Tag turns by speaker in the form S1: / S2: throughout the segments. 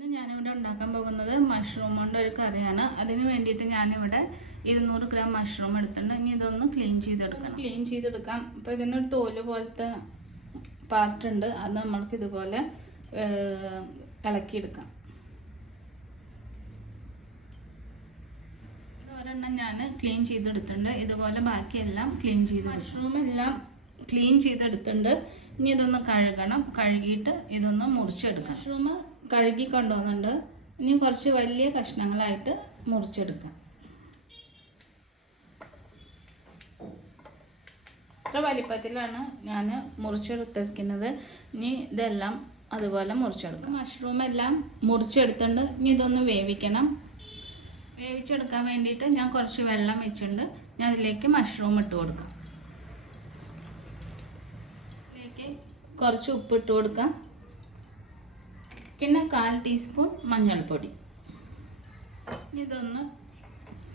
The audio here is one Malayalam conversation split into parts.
S1: ഇന്ന് ഞാനിവിടെ ഉണ്ടാക്കാൻ പോകുന്നത് മഷ്റൂം കൊണ്ട് ഒരു കറിയാണ്. അതിന് വേണ്ടിയിട്ട് ഞാനിവിടെ ഇരുന്നൂറ് ഗ്രാം മഷ്റൂം എടുത്തിട്ടുണ്ട്. ഇനി ഇതൊന്ന് ക്ലീൻ ചെയ്തെടുക്കണം. ക്ലീൻ ചെയ്തെടുക്കാം. അപ്പോൾ ഇതിനൊരു തോൽ പോലത്തെ പാർട്ട് ഉണ്ട്. അത് നമ്മൾക്ക് ഇതുപോലെ ഇളക്കിയെടുക്കാം. ഒരെണ്ണം ഞാൻ ക്ലീൻ ചെയ്തെടുത്തിട്ടുണ്ട്. ഇതുപോലെ ബാക്കിയെല്ലാം ക്ലീൻ ചെയ്ത് മഷ്റൂം എല്ലാം ക്ലീൻ ചെയ്തെടുത്തിട്ടുണ്ട്. ഇനി ഇതൊന്ന് കഴുകണം. കഴുകിയിട്ട് ഇതൊന്ന് മുറിച്ചെടുക്കണം. മഷ്റൂം കഴുകി കൊണ്ടുവന്നിട്ടുണ്ട്. ഇനി കുറച്ച് വലിയ കഷ്ണങ്ങളായിട്ട് മുറിച്ചെടുക്കാം. ഇത്ര വലിപ്പത്തിലാണ് ഞാൻ മുറിച്ചെടുത്തിരിക്കുന്നത്. ഇനി ഇതെല്ലാം അതുപോലെ മുറിച്ചെടുക്കാം. മഷ്റൂം എല്ലാം മുറിച്ചെടുത്തിട്ടുണ്ട്. ഇനി ഇതൊന്ന് വേവിക്കണം. വേവിച്ചെടുക്കാൻ വേണ്ടിയിട്ട് ഞാൻ കുറച്ച് വെള്ളം വെച്ചിട്ടുണ്ട്. ഞാൻ അതിലേക്ക് മഷ്റൂം ഇട്ട് കൊടുക്കാം. അതിലേക്ക് കുറച്ച് ഉപ്പ് ഇട്ട് കൊടുക്കാം. പിന്നെ കാൽ ടീസ്പൂൺ മഞ്ഞൾപ്പൊടി. ഇതൊന്ന്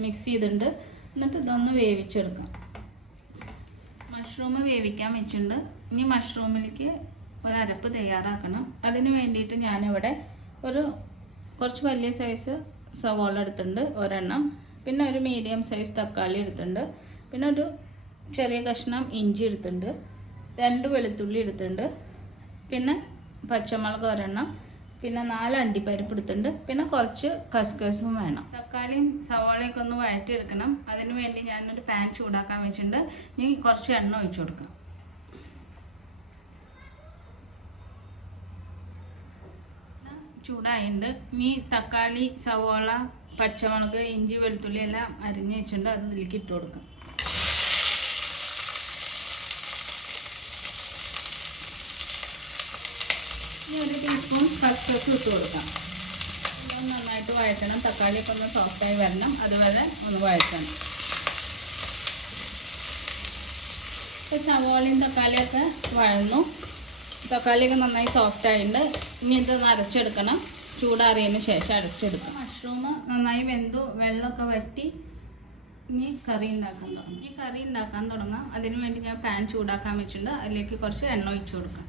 S1: മിക്സ് ചെയ്തിട്ടുണ്ട് എന്നിട്ട് ഇതൊന്ന് വേവിച്ചെടുക്കാം. മഷ്റൂം വേവിക്കാൻ വെച്ചിട്ടുണ്ട്. ഇനി മഷ്റൂമിലേക്ക് ഒരു അരപ്പ് തയ്യാറാക്കണം. അതിന് വേണ്ടിയിട്ട് ഞാനിവിടെ ഒരു കുറച്ച് വലിയ സൈസ് സവോള എടുത്തിട്ടുണ്ട് ഒരെണ്ണം. പിന്നെ ഒരു മീഡിയം സൈസ് തക്കാളി എടുത്തിട്ടുണ്ട്. പിന്നെ ഒരു ചെറിയ കഷ്ണം ഇഞ്ചി എടുത്തിട്ടുണ്ട്. രണ്ട് വെളുത്തുള്ളി എടുത്തിട്ടുണ്ട്. പിന്നെ പച്ചമുളക് ഒരെണ്ണം. പിന്നെ നാല് അണ്ടിപ്പരിപ്പ് എടുത്തിട്ടുണ്ട് പിന്നെ കുറച്ച് കസ്കസും വേണം. തക്കാളിയും സവാളയൊക്കെ ഒന്ന് വഴറ്റി എടുക്കണം അതിന് വേണ്ടി ഞാനൊരു പാൻ ചൂടാക്കാൻ വെച്ചിട്ടുണ്ട്. ഇനി കുറച്ച് എണ്ണ ഒഴിച്ചു കൊടുക്കാം. ചൂടായിട്ടുണ്ട്. ഇനി തക്കാളി സവാള പച്ചമുളക് ഇഞ്ചി വെളുത്തുള്ളി എല്ലാം അരിഞ്ഞ് വെച്ചിട്ടുണ്ട്. അത് ഇതിലേക്ക് ഇട്ട് കൊടുക്കാം. ഇനി ഒരു ടീസ്പൂൺ കസ്കസ് ഇട്ട് കൊടുക്കാം. ഇതൊന്ന് നന്നായിട്ട് വഴറ്റണം. തക്കാളി ഒക്കെ ഒന്ന് സോഫ്റ്റായി വരണം. അതുവരെ ഒന്ന് വഴറ്റണം. ഇപ്പം സവോളയും തക്കാളിയൊക്കെ വഴന്നു. തക്കാളിയൊക്കെ നന്നായി സോഫ്റ്റ് ആയിട്ടുണ്ട്. ഇനി ഇത് അരച്ചെടുക്കണം. ചൂടാറിയതിന് ശേഷം അരച്ചെടുക്കാം. മഷ്റൂം നന്നായി വെന്തു. വെള്ളമൊക്കെ വറ്റി ഇനി കറി ഉണ്ടാക്കാൻ തുടങ്ങും. ഈ കറി ഉണ്ടാക്കാൻ തുടങ്ങാം. അതിന് വേണ്ടി ഞാൻ പാൻ ചൂടാക്കാൻ വെച്ചിട്ടുണ്ട്. അതിലേക്ക് കുറച്ച് എണ്ണ ഒഴിച്ചു കൊടുക്കാം.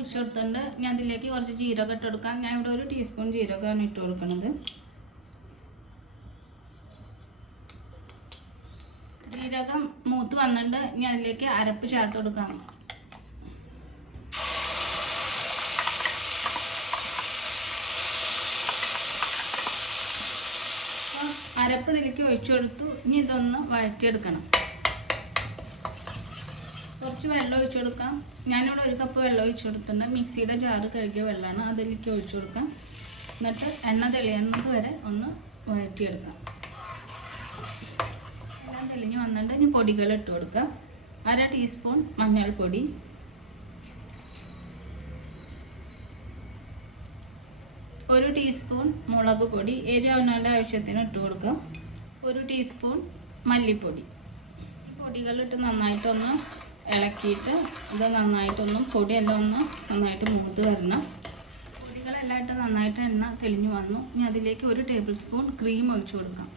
S1: എണ്ണ ഒഴിച്ചു ഞാൻ അതിലേക്ക് കുറച്ച് ജീരകം ഇട്ടെടുക്കാം ഞാൻ ഇവിടെ ഒരു ടീസ്പൂൺ ജീരകമാണ് ഇട്ട് കൊടുക്കുന്നത് ജീരകം മൂത്ത് വന്നിട്ടുണ്ട്. ഞാൻ അതിലേക്ക് അരപ്പ് ചേർത്ത് കൊടുക്കാം. അരപ്പ് ഇതിലേക്ക് ഒഴിച്ചു കൊടുത്തു. ഇനി ഇതൊന്ന് വഴറ്റിയെടുക്കണം. കുറച്ച് വെള്ളം ഒഴിച്ചു കൊടുക്കാം. ഞാനിവിടെ ഒരു കപ്പ് വെള്ളം ഒഴിച്ചു കൊടുത്തിട്ടുണ്ട്. മിക്സിയുടെ ജാറ് കഴുകിയ വെള്ളമാണ്. അതിലേക്ക് ഒഴിച്ചു കൊടുക്കാം. എന്നിട്ട് എണ്ണ തെളിയുന്നത് വരെ ഒന്ന് വഴറ്റിയെടുക്കാം. എല്ലാം തെളിഞ്ഞ് വന്നിട്ട് ഇനി പൊടികൾ ഇട്ട് കൊടുക്കാം. അര ടീസ്പൂൺ മഞ്ഞൾപ്പൊടി. ഒരു ടീസ്പൂൺ മുളക് പൊടി. എരിവ് അവനവന്റെ ആവശ്യത്തിന് ഇട്ട് കൊടുക്കാം. ഒരു ടീസ്പൂൺ മല്ലിപ്പൊടി. പൊടികളിട്ട് നന്നായിട്ടൊന്ന് ഇളക്കിയിട്ട് ഇത് നന്നായിട്ടൊന്ന് പൊടിയെല്ലാം ഒന്ന് നന്നായിട്ട് മൂത്ത് വരണം. പൊടികളെല്ലാം ഇട്ട് നന്നായിട്ട് എണ്ണ തെളിഞ്ഞു വന്നു. ഇനി അതിലേക്ക് ഒരു ടേബിൾ സ്പൂൺ ക്രീം ഒഴിച്ചു കൊടുക്കാം.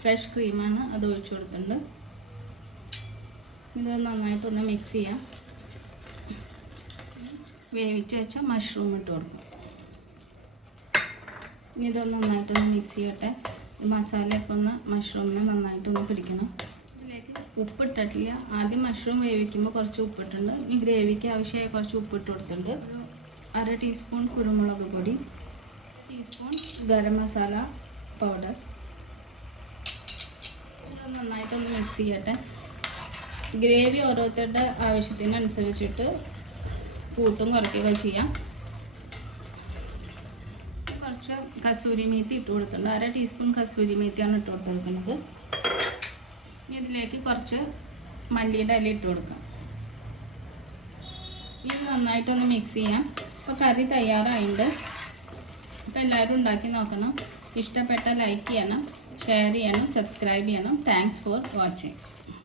S1: ഫ്രഷ് ക്രീമാണ് അത് ഒഴിച്ചു കൊടുത്തിട്ടുണ്ട്. ഇത് നന്നായിട്ടൊന്ന് മിക്സ് ചെയ്യാം. വേവിച്ച് വെച്ച മഷ്റൂം ഇട്ട് കൊടുക്കും. ഇനി ഇതൊന്ന് നന്നായിട്ടൊന്ന് മിക്സ് ചെയ്യട്ടെ. മസാലയൊക്കെ ഒന്ന് മഷ്റൂമിന് നന്നായിട്ടൊന്ന് പിടിക്കണം. ഉപ്പിട്ടിട്ടില്ല. ആദ്യം മഷ്റൂം വേവിക്കുമ്പോൾ കുറച്ച് ഉപ്പിട്ടുണ്ട്. ഈ ഗ്രേവിക്ക് ആവശ്യമായ കുറച്ച് ഉപ്പിട്ട് കൊടുത്തിട്ടുണ്ട്. അര ടീസ്പൂൺ കുരുമുളക് പൊടി ടീസ്പൂൺ ഗരം മസാല പൗഡർ നന്നായിട്ടൊന്ന് മിക്സ് ചെയ്യട്ടെ. ഗ്രേവി ഓരോരുത്തരുടെ ആവശ്യത്തിനനുസരിച്ചിട്ട് കൂട്ടും കുറയ്ക്കുക ചെയ്യാം. കുറച്ച് കസൂരി മേത്തി ഇട്ട് കൊടുത്തിട്ടുണ്ട്. അര ടീസ്പൂൺ കസൂരി മേത്തിയാണ് ഇട്ട് കൊടുത്തിരിക്കുന്നത്. ഇതിലേക്ക് കുറച്ച് മല്ലിയുടെ ഇല ഇട്ട് കൊടുക്കാം. ഇത് നന്നായിട്ടൊന്ന് മിക്സ് ചെയ്യാം. അപ്പോൾ കറി തയ്യാറായിട്ടുണ്ട് അപ്പോൾ എല്ലാവരും ഉണ്ടാക്കി നോക്കണം. ഇഷ്ടപ്പെട്ട ലൈക്ക് ചെയ്യണം ഷെയർ ചെയ്യണം സബ്സ്ക്രൈബ് ചെയ്യണം. Thanks for watching